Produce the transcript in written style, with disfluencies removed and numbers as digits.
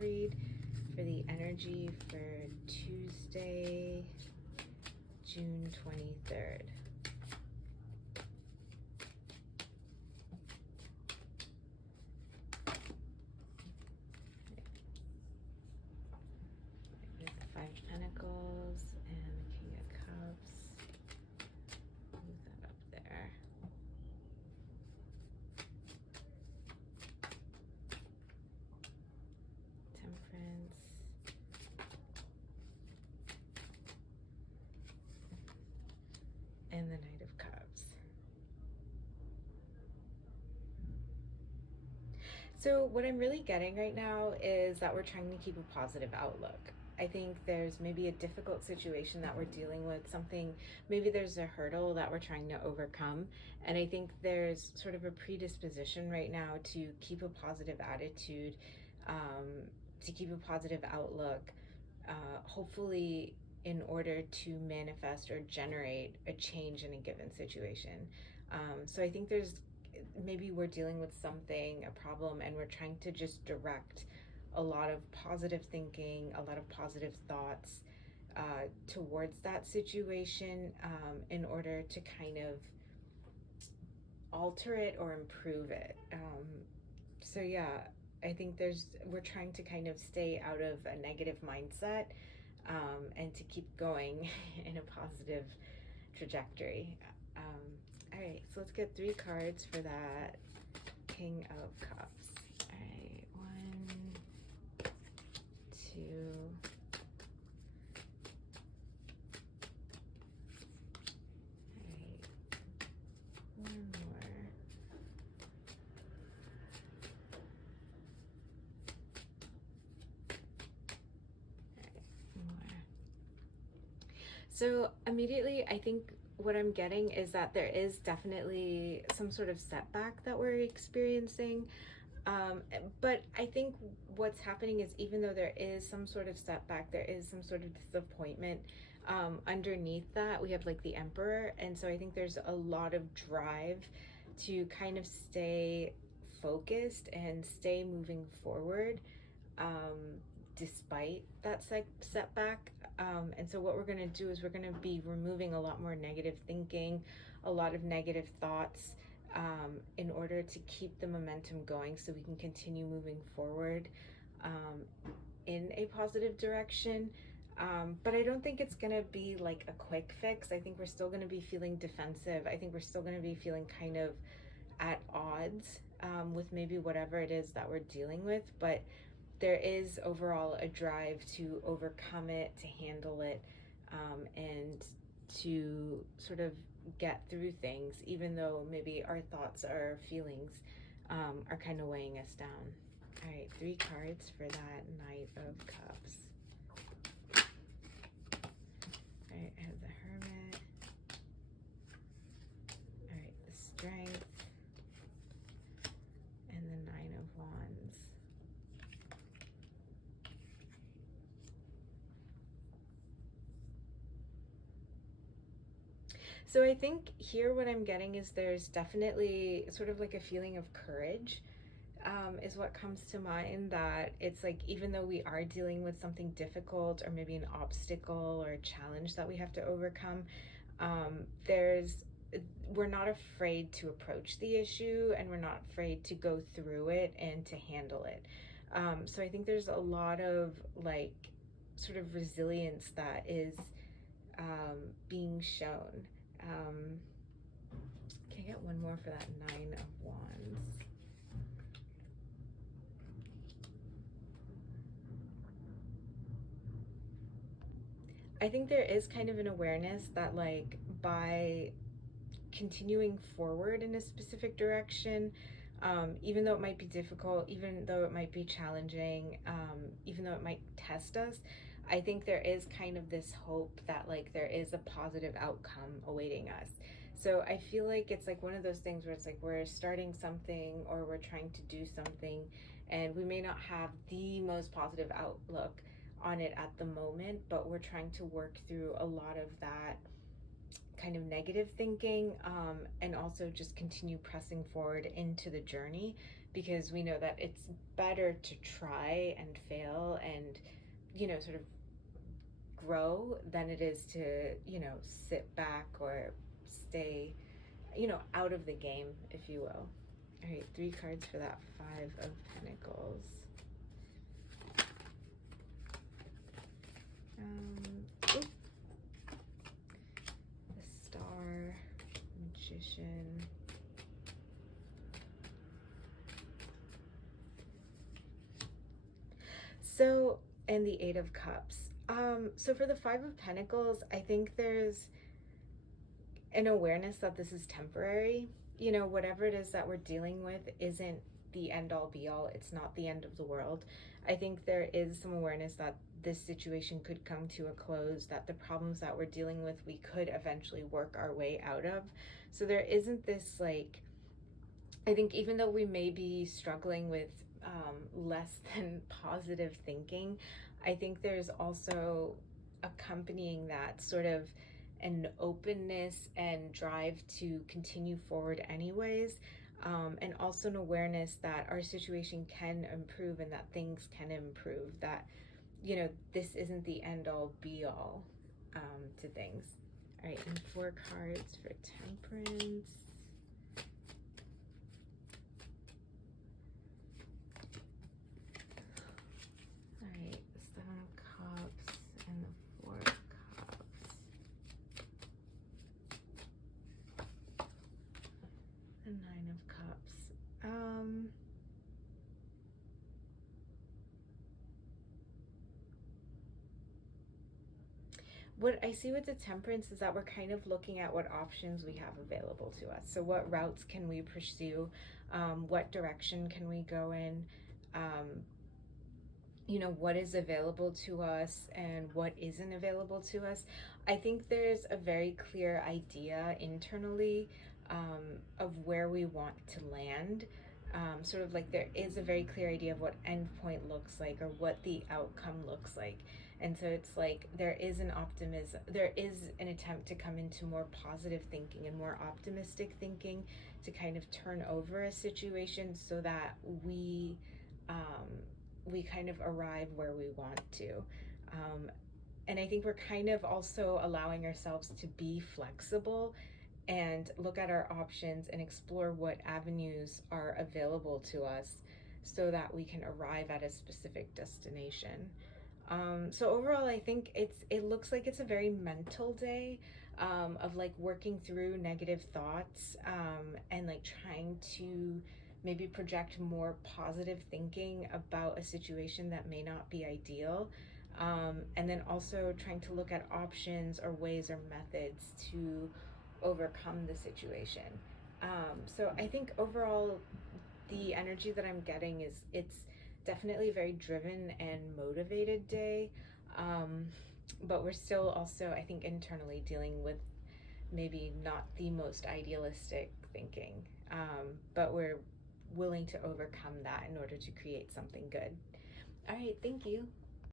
read for the energy for Tuesday, June 23rd. The Five of Pentacles and the King of Cups. Move that up there. Temperance. And the Knight of Cups. So what I'm really getting right now is that we're trying to keep a positive outlook. I think there's maybe a difficult situation that we're dealing with, something, maybe there's a hurdle that we're trying to overcome. And I think there's sort of a predisposition right now to keep a positive attitude, to keep a positive outlook, hopefully in order to manifest or generate a change in a given situation. So I think there's, maybe we're dealing with something, a problem, and we're trying to just direct a lot of positive thinking, a lot of positive thoughts towards that situation in order to kind of alter it or improve it. So yeah, I think we're trying to kind of stay out of a negative mindset and to keep going in a positive trajectory. All right, so let's get 3 cards for that King of Cups. All right, 1, 2, all right, 1 more. So immediately, I think what I'm getting is that there is definitely some sort of setback that we're experiencing. But I think what's happening is, even though there is some sort of setback, there is some sort of disappointment. Underneath that, we have like the Emperor. And so I think there's a lot of drive to kind of stay focused and stay moving forward. Despite that setback. And so what we're going to do is we're going to be removing a lot more negative thinking, a lot of negative thoughts, in order to keep the momentum going so we can continue moving forward in a positive direction. But I don't think it's going to be like a quick fix. I think we're still going to be feeling defensive. I think we're still going to be feeling kind of at odds with maybe whatever it is that we're dealing with. But there is overall a drive to overcome it, to handle it, and to sort of get through things, even though maybe our thoughts or feelings are kind of weighing us down. All right, 3 cards for that Knight of Cups. All right, I have the Hermit. All right, the Strength, and the 9 of Wands. So I think here what I'm getting is there's definitely sort of like a feeling of courage, is what comes to mind. That it's like, even though we are dealing with something difficult or maybe an obstacle or a challenge that we have to overcome, we're not afraid to approach the issue, and we're not afraid to go through it and to handle it. So I think there's a lot of like sort of resilience that is being shown. Can I get one more for that 9 of Wands? I think there is kind of an awareness that, like, by continuing forward in a specific direction, even though it might be difficult, even though it might be challenging, even though it might test us, I think there is kind of this hope that, like, there is a positive outcome awaiting us. So I feel like it's like one of those things where it's like we're starting something or we're trying to do something, and we may not have the most positive outlook on it at the moment, but we're trying to work through a lot of that kind of negative thinking, and also just continue pressing forward into the journey, because we know that it's better to try and fail and, sort of grow than it is to, sit back or stay, out of the game, if you will. All right, 3 cards for that 5 of Pentacles. The Star, Magician. So, and the 8 of Cups. So for the 5 of Pentacles, I think there's an awareness that this is temporary. Whatever it is that we're dealing with isn't the end all be all. It's not the end of the world. I think there is some awareness that this situation could come to a close, that the problems that we're dealing with, we could eventually work our way out of. So there isn't this, like, I think even though we may be struggling with less than positive thinking, I think there's also accompanying that sort of an openness and drive to continue forward anyways, and also an awareness that our situation can improve and that things can improve, that this isn't the end all be all to things. All right, and 4 cards for Temperance. All right, the 7 of Cups and the 4 of Cups. The 9 of Cups. What I see with the Temperance is that we're kind of looking at what options we have available to us. So what routes can we pursue? What direction can we go in? What is available to us and what isn't available to us. I think there's a very clear idea internally of where we want to land. Sort of like there is a very clear idea of what endpoint looks like or what the outcome looks like. And so it's like there is an optimism, there is an attempt to come into more positive thinking and more optimistic thinking to kind of turn over a situation so that we kind of arrive where we want to. And I think we're kind of also allowing ourselves to be flexible and look at our options and explore what avenues are available to us so that we can arrive at a specific destination. So overall, I think it looks like it's a very mental day of like working through negative thoughts and like trying to maybe project more positive thinking about a situation that may not be ideal. And then also trying to look at options or ways or methods to overcome the situation. So I think overall, the energy that I'm getting is it's definitely a very driven and motivated day. But we're still also, I think, internally dealing with maybe not the most idealistic thinking. But we're willing to overcome that in order to create something good. All right, thank you.